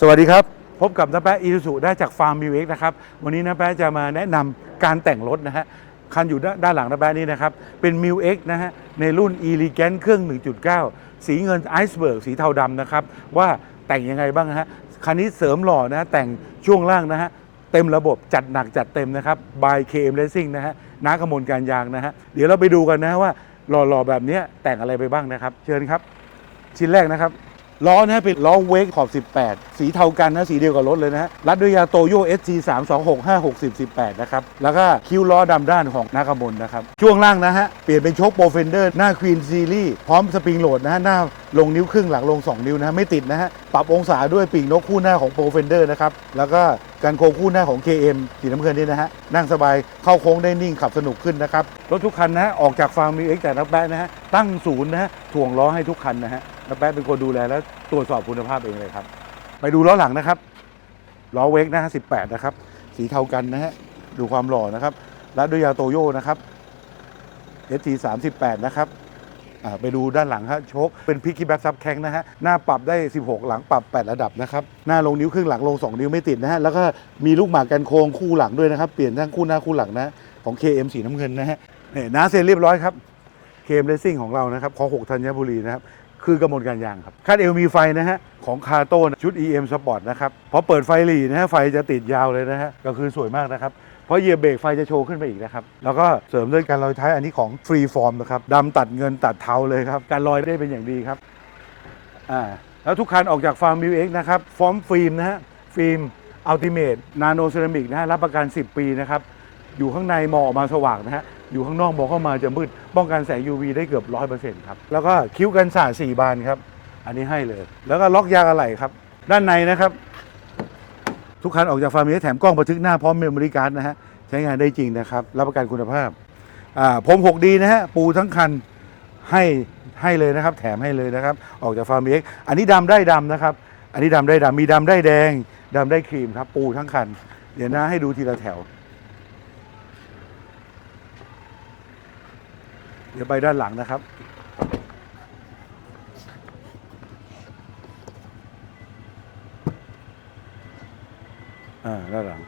สวัสดีครับ พบกับน้าแป๊ะอีซูซูได้จากฟาร์มมิวเอ็กนะครับ วันนี้น้าแป๊ะจะมาแนะนำการแต่งรถนะฮะ คันอยู่ด้านด้านหลังน้าแป๊ะนี่นะครับ เป็นมิวเอ็กนะฮะ ในรุ่น e l e g a n t เครื่อง 1.9 สีเงินไอซ์เบิร์กสีเทาดำนะครับ ว่าแต่งยังไงบ้างนะฮะ คันนี้เสริมหล่อนะฮะแต่งช่วงล่างนะฮะ เต็มระบบจัดหนักจัดเต็มนะครับ by KM Racing นะฮะน้ากมลการยางนะฮะ เดี๋ยวเราไปดูกันนะฮะว่าหล่อๆแบบเนี้ยแต่งอะไรไปบ้างนะครับ เชิญครับ ชิ้นแรกนะครับ ล้อนะฮะเป็นล้อเวกขอบ 18 สีเทากันนะสีเดียวกับรถเลยนะฮะรัดด้วยยาโตโย่ SG 3 2 6 5 6 0 18 นะครับ แล้วก็คิ้วล้อดำด้านของนากมลนะครับ ช่วงล่างนะฮะ เปลี่ยนเป็นโชคโปรเฟนเดอร์หน้าควีนซีรีส์พร้อมสปริงโหลดนะฮะ หน้าลงนิ้วครึ่งหลังลง 2 นิ้วนะฮะ ไม่ติดนะฮะ ปรับองศาด้วยปีกนกคู่หน้าของโปรเฟนเดอร์นะครับ แล้วก็การโค้งคู่หน้าของ KM สีน้ำเงินนี่นะฮะ นั่งสบายเข้าโค้งได้นิ่งขับสนุกขึ้นนะครับรถทุกคันนะฮะออกจากฟาร์มมิวเอ็กแต่นักแป๊ะนะฮะตั้งศูนย์นะฮะถ่วงล้อให้ทุกคันนะฮะ แป๊ะเป็นคนดูแลและตรวจสอบคุณภาพเองเลยครับ ไปดูล้อหลังนะครับล้อเวกนะฮะ18 นะครับ สีเทากันนะฮะดูความหล่อนะครับรัดด้วยยาโตโยนะครับ ST 38นะครับไปดูด้านหลังครับโชคเป็นพิกกี้แบ็กซับแข้งนะฮะหน้าปรับได้ 16 หลังปรับ 8 ระดับนะครับหน้าลงนิ้วครึ่งหลังลง 2 นิ้วไม่ติดนะฮะแล้วก็มีลูกหมากกันโค้งคู่หลังด้วยนะครับ เปลี่ยนทั้งคู่หน้าคู่หลังนะของ KM สีน้ำเงินนะฮะนี่น้าเซ็นเรียบร้อยครับ KM Racing ของเรานะครับของ6ธัญบุรีนะครับ คือกระมวลการยางครับคาดเอวมีไฟนะฮะของคาโต้ชุด EM Sport นะครับพอเปิดไฟหลีนะฮะไฟจะติดยาวเลยนะฮะก็คือสวยมากนะครับเพราะเหยียบเบรกไฟจะโชว์ขึ้นไปอีกนะครับ แล้วก็เสริมด้วยการลอยท้ายอันนี้ของ Free Form นะครับดำตัดเงินตัดเทาเลยครับ การลอยได้เป็นอย่างดีครับอ่าแล้วทุกคันออกจากฟาร์มมิวเอ็กนะครับฟอร์มฟิล์มนะฮะฟิล์มอัลติเมทนาโนเซรามิกนะฮะรับประกัน 10 ปีนะครับอยู่ข้างในมองออกมาสว่างนะฮะ อยู่ข้างนอกมองเข้ามาจะมืด ป้องกันแสง UV ได้เกือบ100%ครับ แล้วก็คิ้วกันสาด4บานครับ อันนี้ให้เลย แล้วก็ล็อกยางอะไหล่ครับ ด้านในนะครับ ทุกคันออกจากฟาร์มนี้แถมกล้องบันทึกหน้าพร้อมเมมโมรี่การ์ดนะฮะ ใช้งานได้จริงนะครับ รับประกันคุณภาพอ่าผม 6D นะฮะ ปูทั้งคันให้ให้เลยนะครับ แถมให้เลยนะครับ ออกจากฟาร์มเอ็กอันนี้ดำได้ดำนะครับ อันนี้ดำได้ดำมีดำได้แดงดำได้ครีมครับ ปูทั้งคัน เดี๋ยวนะให้ดูทีละแถว เดี๋ยวไปด้านหลังนะครับ อ่า ด้านหลัง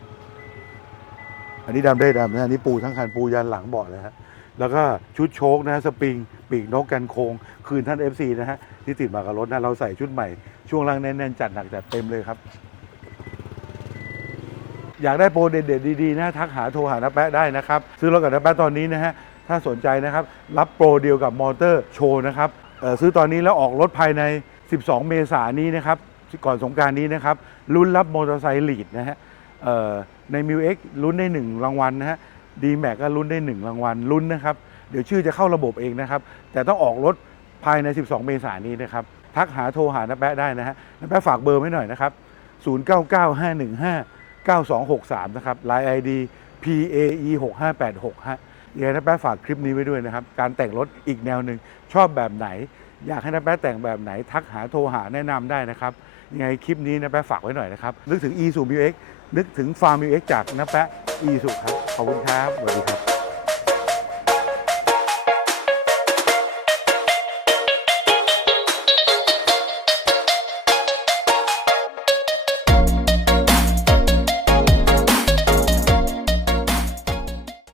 อันนี้ดำได้ดำนะ อันนี้ปูทั้งคันปูยันหลังเบาะเลยฮะ แล้วก็ชุดโชคนะ สปริง ปีกนกกันโคง คืนท่าน FC นะฮะ ที่ติดมากับรถนะ เราใส่ชุดใหม่ ช่วงล่างแน่นๆ จัดหนักจัดเต็มเลยครับ อยากได้โปรเด็ดๆดีๆนะ ทักหาโทรหาน้าแปะได้นะครับ ซื้อรถกับน้าแปะตอนนี้นะฮะ ถ้าสนใจนะครับ รับโปรเดียวกับมอเตอร์โชว์นะครับซื้อตอนนี้แล้วออกรถภายใน 12 เมษายนนี้นะครับ ก่อนสงการนี้นะครับลุ้นรับมอเตอร์ไซค์ลีดนะฮะในมิวเอ็กลุ้นได้ 1 รางวัลนะฮะดีแม็กก็ลุ้นได้ 1 รางวัลลุ้นนะครับ เดี๋ยวชื่อจะเข้าระบบเองนะครับ แต่ต้องออกรถภายใน 12 เมษายนนี้นะครับ ทักหาโทรหาน้าแป๊ะได้นะฮะน้าแป๊ะฝากเบอร์ไว้หน่อยนะครับ 0995159263 นะครับ Line ID PAE 6586ฮะ ยังไงน้าแป๊ะฝากคลิปนี้ไว้ด้วยนะครับ การแต่งรถอีกแนวหนึ่งชอบแบบไหน อยากให้น้าแป๊ะแต่งแบบไหน ทักหาโทรหาแนะนำได้นะครับยังไงคลิปนี้นะแป๊ะฝากไว้หน่อยนะครับ นึกถึง e สู m u x นึกถึงฟาร์ม u x จากนะแป๊ะ e สูครับขอบคุณครับสวัสดีครับ